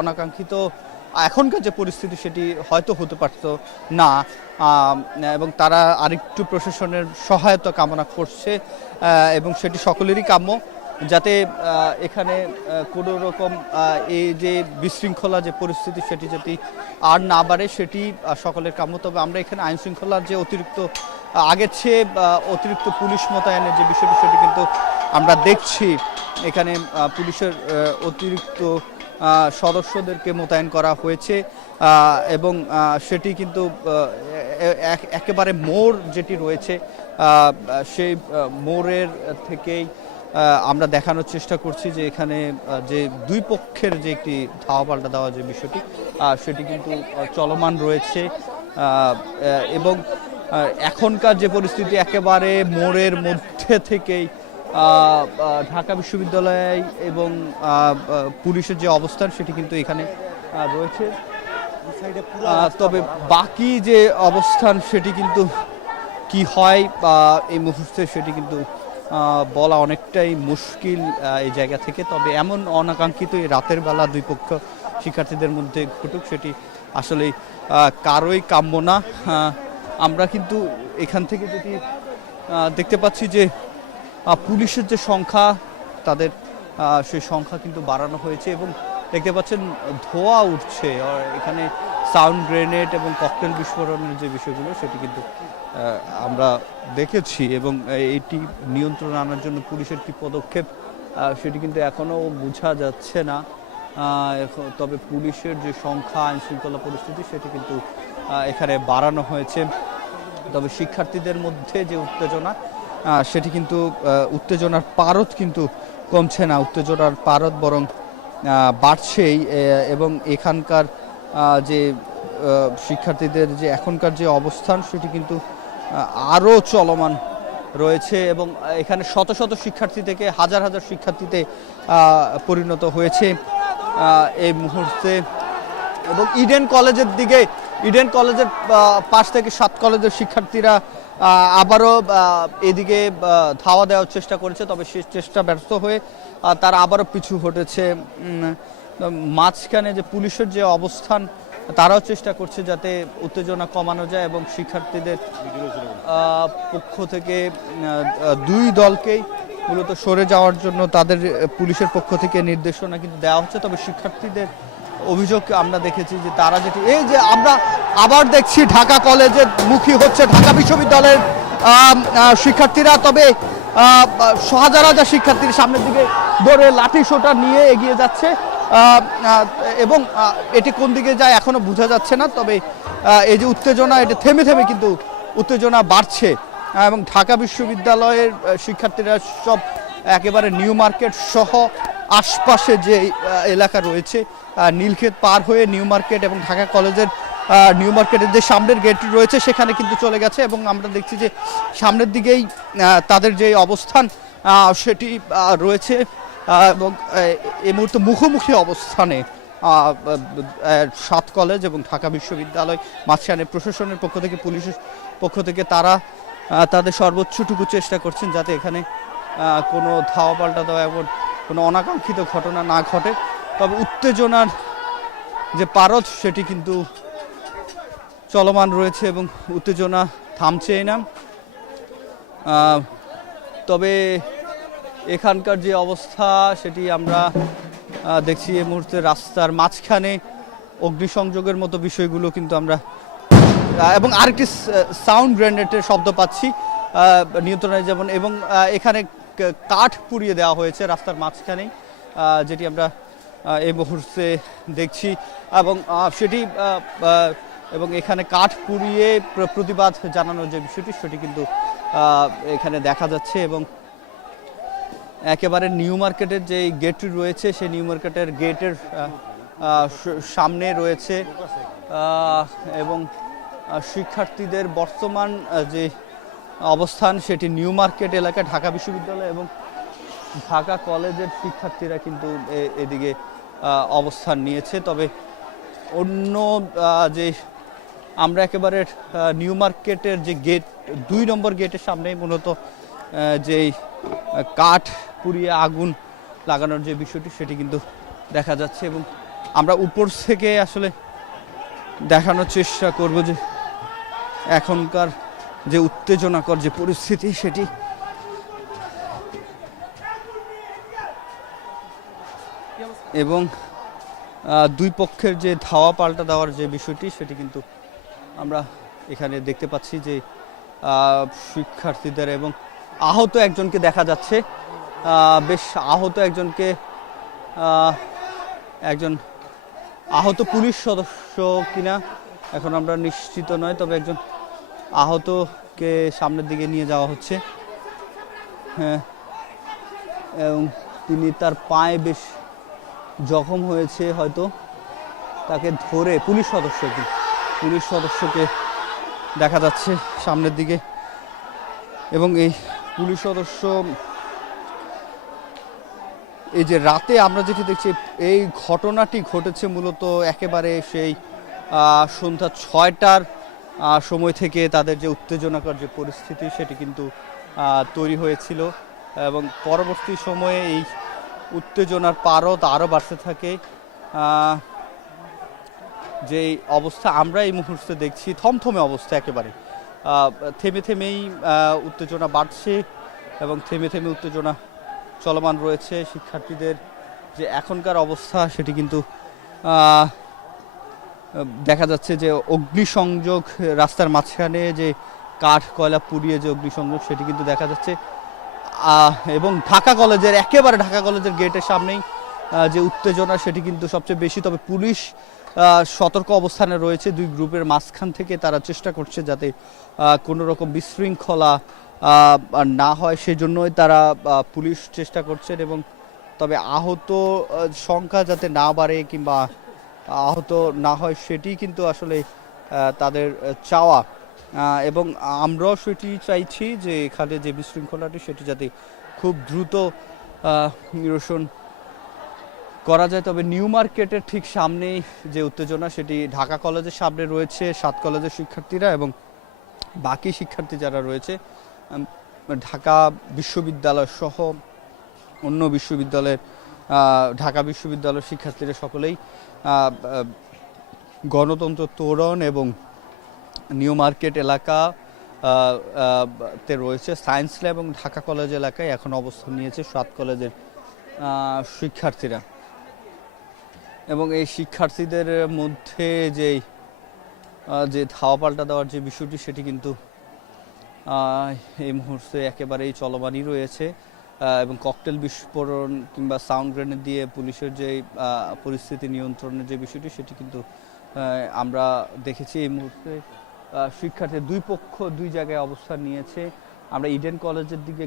অনাকাঙ্ক্ষিত এখনকার যে পরিস্থিতি সেটি হয়তো হতে পারত না, এবং তারা আরেকটু প্রশাসনের সহায়তা কামনা করছে এবং সেটি সকলেরই কাম্য, যাতে এখানে কোনো রকম এই যে বিশৃঙ্খলা যে পরিস্থিতি সেটি যাতে আর না বাড়ে সেটি সকলের কাম্য। তবে আমরা এখানে আইন শৃঙ্খলার যে অতিরিক্ত আগের চেয়ে অতিরিক্ত পুলিশ মোতায়েনের যে বিষয়টি সেটি কিন্তু আমরা দেখছি। এখানে পুলিশের অতিরিক্ত সদস্যদেরকে মোতায়েন করা হয়েছে এবং সেটি কিন্তু একেবারে মোড় যেটি রয়েছে সেই মোড়ের থেকেই আমরা দেখানোর চেষ্টা করছি যে এখানে যে দুই পক্ষের যে একটি ধাওয়া পাল্টা দেওয়া যে বিষয়টি সেটি কিন্তু চলমান রয়েছে এবং এখনকার যে পরিস্থিতি একেবারে মোড়ের মধ্যে থেকেই ঢাকা বিশ্ববিদ্যালয় এবং পুলিশের যে অবস্থান সেটি কিন্তু এখানে রয়েছে। তবে বাকি যে অবস্থান সেটি কিন্তু কি হয় এই মুহূর্তে সেটি কিন্তু বলা অনেকটাই মুশকিল এই জায়গা থেকে। তবে এমন অনাকাঙ্ক্ষিত এই রাতের বেলা দুই পক্ষ শিক্ষার্থীদের মধ্যে ঘটুক সেটি আসলে কারোই কাম্য না। আমরা কিন্তু এখান থেকে যেটি দেখতে পাচ্ছি যে পুলিশের যে সংখ্যা তাদের সেই সংখ্যা কিন্তু বাড়ানো হয়েছে এবং দেখতে পাচ্ছেন ধোঁয়া উঠছে। এখানে সাউন্ড গ্রেনেড এবং ককটেল বিস্ফোরণের যে বিষয়গুলো সেটি কিন্তু আমরা দেখেছি এবং এটি নিয়ন্ত্রণে আনার জন্য পুলিশের কি পদক্ষেপ সেটি কিন্তু এখনও বোঝা যাচ্ছে না। তবে পুলিশের যে সংখ্যা আইন শৃঙ্খলা পরিস্থিতি সেটি কিন্তু এখানে বাড়ানো হয়েছে। তবে শিক্ষার্থীদের মধ্যে যে উত্তেজনা সেটি কিন্তু উত্তেজনার পারদ কিন্তু কমছে না, উত্তেজনার পারদ বরং বাড়ছেই এবং এখানকার যে শিক্ষার্থীদের যে এখনকার যে অবস্থান সেটি কিন্তু আরও চলমান রয়েছে এবং এখানে শত শত শিক্ষার্থী থেকে হাজার হাজার শিক্ষার্থীতে পরিণত হয়েছে এই মুহূর্তে। এবং ইডেন কলেজের পাশ থেকে 7 কলেজের শিক্ষার্থীরা আবারও এদিকে ধাওয়া দেওয়ার চেষ্টা করেছে, তবে সে চেষ্টা ব্যর্থ হয়ে তারা আবারও পিছু হটেছে। মাঝখানে যে পুলিশের যে অবস্থান তারাও চেষ্টা করছে যাতে উত্তেজনা কমানো যায় এবং শিক্ষার্থীদের পক্ষ থেকে দুই দলকেই মূলত সরে যাওয়ার জন্য তাদের পুলিশের পক্ষ থেকে নির্দেশনা কিন্তু দেওয়া হচ্ছে। তবে শিক্ষার্থীদের অভিযোগ আমরা দেখেছি যে তারা যেটি এই যে আমরা আবার দেখছি ঢাকা কলেজের মুখী হচ্ছে ঢাকা বিশ্ববিদ্যালয়ের শিক্ষার্থীরা। তবে হাজার হাজার শিক্ষার্থীর সামনের দিকে দৌড়ে লাঠি সোটা নিয়ে এগিয়ে যাচ্ছে এবং এটি কোন দিকে যায় এখনো বোঝা যাচ্ছে না। তবে এই যে উত্তেজনা এটা থেমে থেমে কিন্তু উত্তেজনা বাড়ছে এবং ঢাকা বিশ্ববিদ্যালয়ের শিক্ষার্থীরা সব একেবারে নিউ মার্কেট সহ আশপাশে যে এলাকা রয়েছে নীলক্ষেত পার হয়ে নিউ মার্কেট এবং ঢাকা কলেজের নিউ মার্কেটের যে সামনের গেট রয়েছে সেখানে কিন্তু চলে গেছে এবং আমরা দেখছি যে সামনের দিকেই তাদের যে অবস্থান সেটি রয়েছে এবং এই মুহূর্তে মুখোমুখি অবস্থানে 7 কলেজ এবং ঢাকা বিশ্ববিদ্যালয়। মাঝখানে প্রশাসনের পক্ষ থেকে পুলিশের পক্ষ থেকে তারা তাদের সর্বোচ্চটুকু চেষ্টা করছেন যাতে এখানে কোনো ধাওয়া পাল্টা দেওয়া এবং কোনো অনাকাঙ্ক্ষিত ঘটনা না ঘটে। তবে উত্তেজনার যে পারদ সেটি কিন্তু চলমান রয়েছে এবং উত্তেজনা থামছেই না। তবে এখানকার যে অবস্থা সেটি আমরা দেখছি এই মুহূর্তে রাস্তার মাঝখানে অগ্নিসংযোগের মতো বিষয়গুলো কিন্তু আমরা এবং আরেকটি সাউন্ড গ্রেনেডের শব্দ পাচ্ছি নিয়ন্ত্রণে যেমন এবং এখানে কাঠ পুড়িয়ে দেওয়া হয়েছে রাস্তার মাঝখানেই যেটি আমরা এই মুহূর্তে দেখছি এবং সেটি এবং এখানে কাঠ পুড়িয়ে প্রতিবাদ জানানোর যে বিষয়টি সেটি কিন্তু এখানে দেখা যাচ্ছে এবং একেবারে নিউ মার্কেটের যে গেটটি রয়েছে সেই নিউ মার্কেটের গেটের সামনে রয়েছে এবং শিক্ষার্থীদের বর্তমান যে অবস্থান সেটি নিউ মার্কেট এলাকায় ঢাকা বিশ্ববিদ্যালয় এবং ঢাকা কলেজের শিক্ষার্থীরা কিন্তু এদিকে অবস্থান নিয়েছে। তবে অন্য যে আমরা একেবারে নিউ মার্কেটের যে গেট 2 নম্বর গেটের সামনেই মূলত যেই কাঠ পুড়িয়ে আগুন লাগানোর যে বিষয়টি সেটি কিন্তু দেখা যাচ্ছে এবং আমরা উপর থেকে আসলে দেখানোর চেষ্টা করব যে এখনকার যে উত্তেজনাকর যে পরিস্থিতি সেটি এবং দুই পক্ষের যে ধাওয়া পাল্টা দেওয়ার যে বিষয়টি সেটি কিন্তু আমরা এখানে দেখতে পাচ্ছি যে শিক্ষার্থীদের এবং আহত একজনকে দেখা যাচ্ছে, বেশ আহত একজনকে, একজন আহত পুলিশ সদস্য কিনা এখন আমরা নিশ্চিত নয়, তবে একজন আহতকে সামনের দিকে নিয়ে যাওয়া হচ্ছে। হ্যাঁ, এবং তিনি তার পায়ে বেশ জখম হয়েছে, হয়তো তাকে ধরে পুলিশ সদস্যকে দেখা যাচ্ছে সামনের দিকে। এবং এই পুলিশ সদস্য, এই যে রাতে আমরা যেটি দেখছি, এই ঘটনাটি ঘটেছে মূলত একেবারে সেই সন্ধ্যা 6টার সময় থেকে তাদের যে উত্তেজনাকর যে পরিস্থিতি সেটি কিন্তু তৈরি হয়েছিল এবং পরবর্তী সময়ে এই উত্তেজনার পারদ আরও বাড়তে থাকে। যে অবস্থা আমরা এই মুহূর্তে দেখছি, থমথমে অবস্থা, একেবারে থেমে থেমেই উত্তেজনা বাড়ছে এবং থেমে থেমে উত্তেজনা চলমান রয়েছে। শিক্ষার্থীদের যে এখনকার অবস্থা সেটি কিন্তু দেখা যাচ্ছে যে অগ্নিসংযোগ, রাস্তার মাঝখানে যে কাঠ কয়লা পুড়িয়ে যে অগ্নিসংযোগ সেটি কিন্তু দেখা যাচ্ছে। এবং ঢাকা কলেজের গেটের সামনেই যে উত্তেজনা সেটি কিন্তু সবচেয়ে বেশি। তবে পুলিশ সতর্ক অবস্থানে রয়েছে, দুই গ্রুপের মাঝখান থেকে তারা চেষ্টা করছে যাতে কোনো রকম বিশৃঙ্খলা না হয়, সেজন্যই তারা পুলিশ চেষ্টা করছেন। এবং তবে আহত সংখ্যা যাতে না বাড়ে কিংবা আহত না হয় সেটি কিন্তু আসলে তাদের চাওয়া, এবং আমরাও সেটি চাইছি যে এখানে যে বিশৃঙ্খলাটি সেটি যাতে খুব দ্রুত নিরসন করা যায়। তবে নিউ মার্কেটের ঠিক সামনেই যে উত্তেজনা সেটি ঢাকা কলেজের সামনে রয়েছে 7 কলেজের শিক্ষার্থীরা, এবং বাকি শিক্ষার্থী যারা রয়েছে ঢাকা বিশ্ববিদ্যালয় সহ অন্য বিশ্ববিদ্যালয়ের, ঢাকা বিশ্ববিদ্যালয়ের শিক্ষার্থীরা সকলেই গণতন্ত্র তোরণ এবং নিউ মার্কেট এলাকা তে রয়েছে সায়েন্স ল্যাব এবং ঢাকা কলেজ এলাকায় এখন অবস্থান নিয়েছে 7 কলেজের শিক্ষার্থীরা। এবং এই শিক্ষার্থীদের মধ্যে যে ধাওয়া পাল্টা দেওয়ার যে বিষয়টি সেটি কিন্তু এই মুহূর্তে একেবারেই চলমানই রয়েছে, এবং ককটেল বিস্ফোরণ কিংবা সাউন্ড গ্রেনেড দিয়ে পুলিশের যে পরিস্থিতি নিয়ন্ত্রণের যে বিষয়টি সেটি কিন্তু আমরা দেখেছি। এই মুহূর্তে শিক্ষার্থী দুই পক্ষ দুই জায়গায় অবস্থান নিয়েছে। আমরা ইডেন কলেজের দিকে